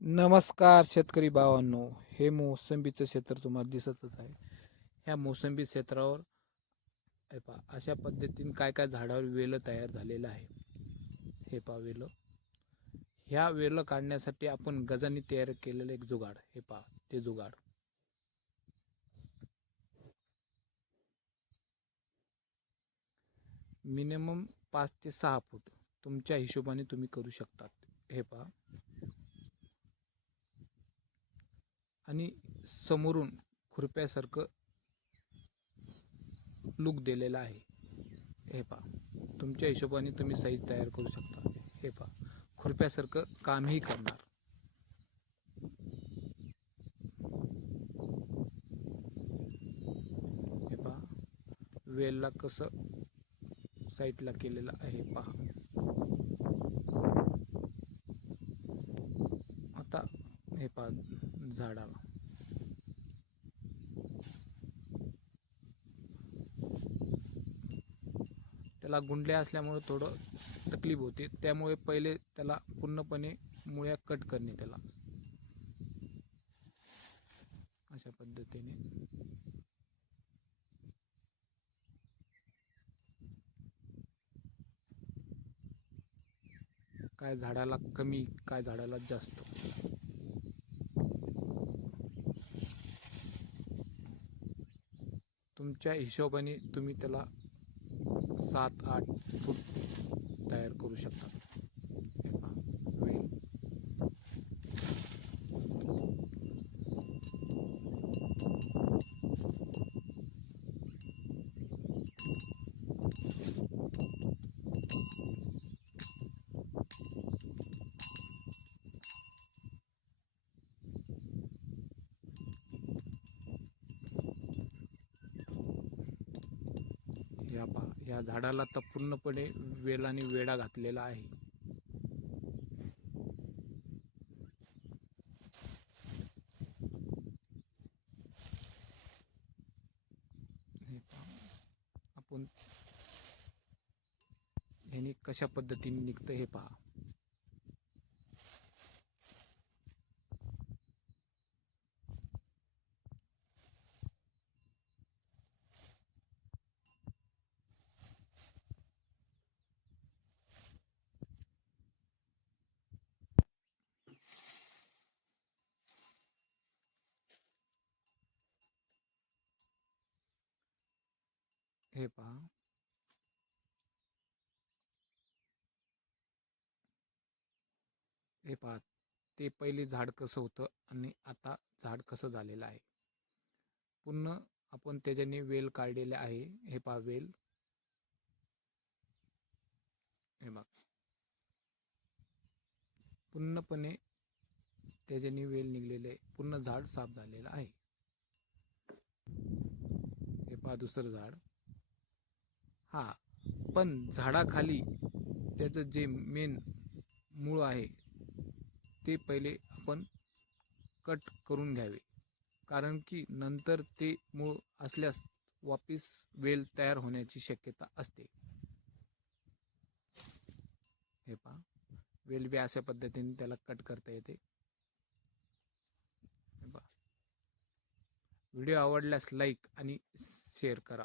नमस्कार शेतकरी भावांनो. हे मोसंबीचं क्षेत्र तुम्हाला दिसतच आहे. ह्या मोसंबी क्षेत्रावर हे पहा अशा पद्धतीने काय काय झाडावर वेलं तयार झालेलं आहे. हे पहा वेलं. ह्या वेलं काढण्यासाठी आपण गजानी तयार केलेलं एक जुगाड. हे पहा ते जुगाड. मिनिमम पाच ते सहा फूट तुमच्या हिशोबाने तुम्ही करू शकतात. हे पहा. आणि समोरून खुरप्यासारखं लुक दिलेलं आहे. हे पहा. तुमच्या हिशोबाने तुम्ही साईज तयार करू शकता. हे पहा. खुरप्यासारखं कामही करणार. हे पहा. वेलला कसं साईडला केलेलं आहे पहा आता हे पा झाडाला. त्याला गुंडल्या असल्यामुळे थोडं तकलीफ होते. त्यामुळे पहिले त्याला पूर्णपणे मुळ्या कट करणे त्याला. अशा पद्धतीने. काय झाडाला कमी काय झाडाला जास्त. तुमच्या हिशोबाने तुम्ही त्याला सात आठ फूट तयार करू शकता हे पहा, वेल ह्या पहा या झाडाला तर पूर्णपणे वेलाने वेडा घातलेला आहे. आपण ह्याने कशा पद्धतीने निघतं हे पहा. हे पहा. हे पहा ते पहिले झाड कसं होतं आणि आता झाड कसं झालेलं आहे. पुन्हा आपण त्याच्याने वेल काढलेले आहे. हे पहा वेल. हे बघ. पूर्णपणे त्याच्याने वेल निघलेले पूर्ण झाड साफ झालेलं आहे. हे पहा दुसरं झाड. हा पण झाडाखाली त्याचं जे मेन मूळ आहे ते पहिले आपण कट करून घ्यावे. कारण की नंतर ते मूळ असल्यास वापिस वेल तयार होण्याची शक्यता असते. हे पहा वेल बी अशा पद्धतीने त्याला कट करता येते. व्हिडिओ आवडल्यास लाईक आणि शेअर करा.